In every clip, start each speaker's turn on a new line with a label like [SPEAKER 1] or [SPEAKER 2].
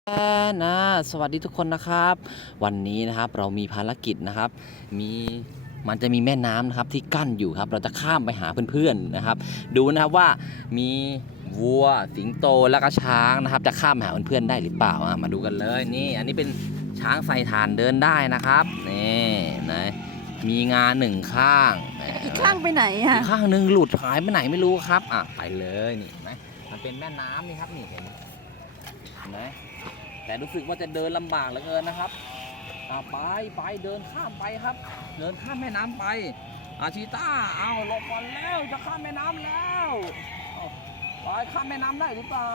[SPEAKER 1] นะสวัสดีทุกคนนะครับวันนี้นะครับเรามีภารกิจนะครับมันจะมีแม่น้ำนะครับที่กั้นอยู่ครับเราจะข้ามไปหาเพื่อนๆนะครับดูนะครับว่ามีวัวสิงโตแล้วก็ช้างนะครับจะข้ามไปหาเพื่อนๆได้หรือเปล่ามาดูกันเลยนี่อันนี้เป็นช้างใส่ถ่านเดินได้นะครับนี่นะมีงาหนึ่งข้าง
[SPEAKER 2] อีกข้างไปไหนอ่ะ
[SPEAKER 1] อีกข้างหนึ่งหลุดหายไปไหนไม่รู้ครับไปเลยนี่เห็นไหมมันเป็นแม่น้ำนี่ครับนี่เห็นไหมแต่รู้สึกว่าจะเดินลำบากเหลือเกินนะครับไปเดินข้ามไปครับเดินข้ามแม่น้ำไปชีต้าเอาหลบก่อนแล้วจะข้ามแม่น้ำแล้วไปข้ามแม่น้ำได้หรือเปล่า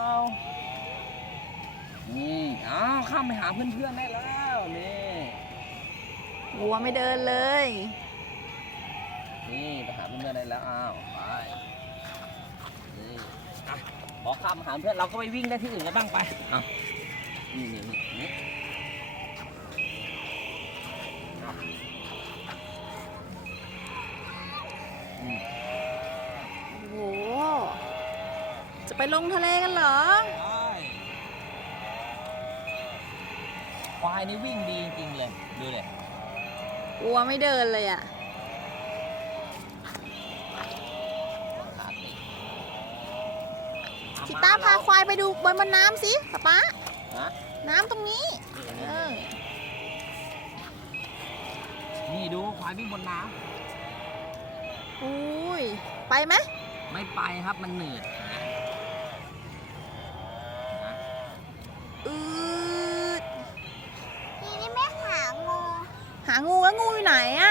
[SPEAKER 1] นี่ข้ามไปหาเพื่อนๆได้แล้วนี่
[SPEAKER 2] วัวไม่เดินเลย
[SPEAKER 1] นี่ไปหาเพื่อนๆได้แล้วไปนี่พอข้ามหาเพื่อนเราก็ไปวิ่งได้ที่อื่นกันบ้างไปนี่
[SPEAKER 2] โอ้โหจะไปลงทะเลกันเหรอ
[SPEAKER 1] ควายนี่วิ่งดีจริงเลยดูเลย
[SPEAKER 2] วัวไม่เดินเลยอ่ะชิต้าพาควายไปดูบนน้ำสิป๊าน้ำตรงนี้
[SPEAKER 1] นี่ดูควายวิ่งบนน้
[SPEAKER 2] ำอุ้ยไปไหม
[SPEAKER 1] ไม่ไปครับมันเหนื่อย
[SPEAKER 2] นี่แม่หางูแล้วงูอยู่ไหนอ่ะ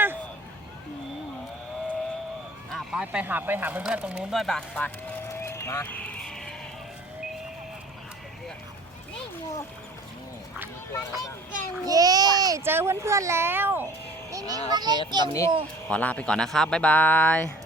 [SPEAKER 1] ไปหาเพื่อนๆตรงนู้นด้วยป่ะไปมา
[SPEAKER 2] นี่งูเย้เจอเพื่อนๆแล้ว
[SPEAKER 1] โอเคตอนนี้ขอลาไปก่อนนะครับบ๊ายบาย